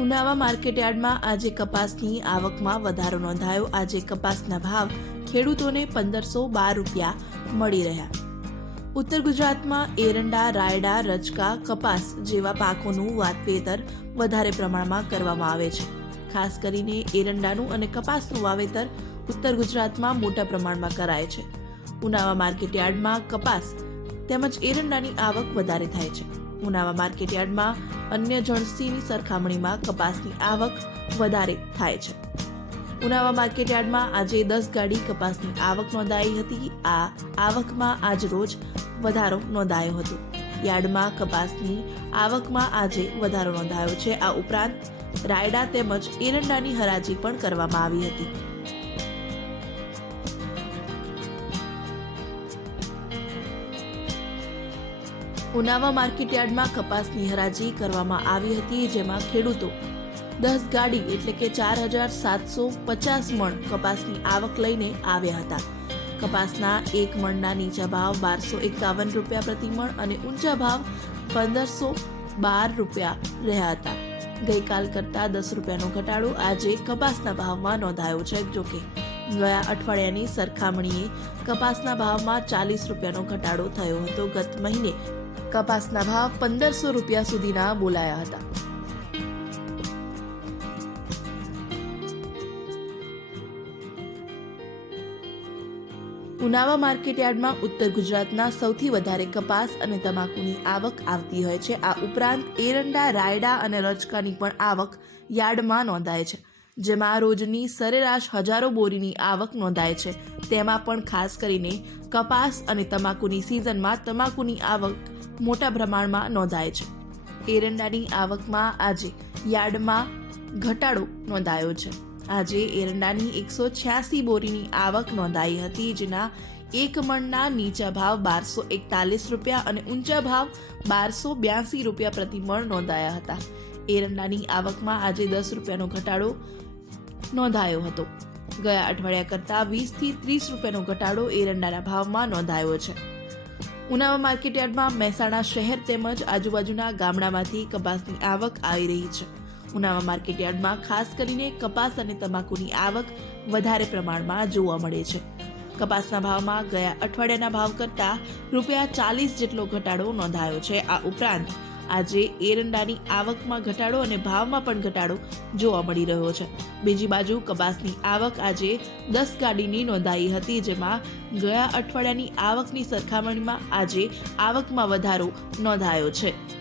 ઉનાવા માર્કેટયાર્ડમાં આજે કપાસની આવકમાં વધારો નોંધાયો. આજે કપાસના ભાવ ખેડૂતોને પંદરસો બાર રૂપિયા મળી રહ્યા. ઉત્તર ગુજરાતમાં એરંડા, રાયડા, રજકા, કપાસ જેવા પાકોનું વાવેતર વધારે પ્રમાણમાં કરવામાં આવે છે. ખાસ કરીને એરંડાનું અને કપાસનું વાવેતર ઉત્તર ગુજરાતમાં મોટા પ્રમાણમાં કરાય છે. ઉનાવા માર્કેટયાર્ડમાં કપાસ તેમજ એરંડાની આવક વધારે થાય છે. ઉનાવા માર્કેટયાર્ડમાં અન્ય જણસીની સરખામણીમાં કપાસની આવક વધારે થાય છે. ઉનાવા માર્કેટયાર્ડમાં આજે દસ ગાડી કપાસની આવક નોંધાઈ હતી. આ આવકમાં આજ રોજ વધારો નોંધાયો હતો. યાર્ડમાં કપાસની આવકમાં આજે વધારો નોંધાયો છે. આ ઉપરાંત રાયડા તેમજ એરંડાની હરાજી પણ કરવામાં આવી હતી. ઉનાવા માર્કેટયાર્ડમાં કપાસની હરાજી કરવામાં આવી હતી, જેમાં ખેડૂતો દસ ગાડી એટલે કે ચાર હજાર સાતસો પચાસ મણ કપાસની આવક લઈને આવ્યા હતા. કપાસના એક મણના નીચા ભાવ બારસો એકાવન રૂપિયા પ્રતિ મણ અને ઊંચા ભાવ પંદરસો બાર રૂપિયા રહ્યા હતા. ગઈકાલ કરતા દસ રૂપિયાનો ઘટાડો આજે કપાસના ભાવમાં નોંધાયો છે જોકે ગયા અઠવાડિયાની સરખામણીએ કપાસના ભાવમાં ચાલીસ રૂપિયાનો ઘટાડો થયો હતો. ગત મહિને કપાસના ભાવ પંદરસો રૂપિયા સુધીના બોલાયા હતા. ઉનાવા માર્કેટયાર્ડમાં ઉત્તર ગુજરાતના સૌથી વધારે કપાસ અને તમાકુની આવક આવતી હોય છે. આ ઉપરાંત એરંડા, રાયડા અને રચકાની પણ આવક યાર્ડમાં નોંધાય છે, જેમાં રોજની સરેરાશ હજારો બોરીની આવક નોંધાય છે. તેમાં પણ ખાસ કરીને કપાસ અને તમાકુની સિઝનમાં તમાકુની આવક મોટા પ્રમાણમાં નોંધાય છે. એરંડાની આવકમાં આજે યાર્ડમાં ઘટાડો નોંધાયો છે. આજે એરંડાની એકસો છ્યાસી બોરીની આવક નોંધાઈ હતી, જેના એક મણના નીચા ભાવ બારસો એકતાલીસ રૂપિયા અને ઊંચા ભાવ બારસો બ્યાસી રૂપિયા પ્રતિ મણ નોંધાયા હતા. એરંડાની આવકમાં આજે દસ રૂપિયાનો ઘટાડો નોંધાયો હતો. ગયા અઠવાડિયા કરતાં વીસથી ત્રીસ રૂપિયાનો ઘટાડો એરંડાના ભાવમાં નોંધાયો છે. ઉનાવા માર્કેટયાર્ડમાં મહેસાણા શહેર તેમજ આજુબાજુના ગામડામાંથી કપાસની આવક આવી રહી છે. ઉનાવા માર્કેટયાર્ડમાં ખાસ કરીને કપાસ અને તમાકુની આવક વધારે પ્રમાણમાં જોવા મળે છે. કપાસના ભાવમાં ગયા અઠવાડિયાના ભાવ કરતાં રૂપિયા ચાલીસ જેટલો ઘટાડો નોંધાયો છે. આ ઉપરાંત આજે એરંડાની આવકમાં ઘટાડો અને ભાવમાં પણ ઘટાડો જોવા મળી રહ્યો છે. બીજી બાજુ કપાસની આવક આજે દસ ગાડીની નોંધાઈ હતી, જેમાં ગયા અઠવાડિયાની આવકની સરખામણીમાં આજે આવકમાં વધારો નોંધાયો છે.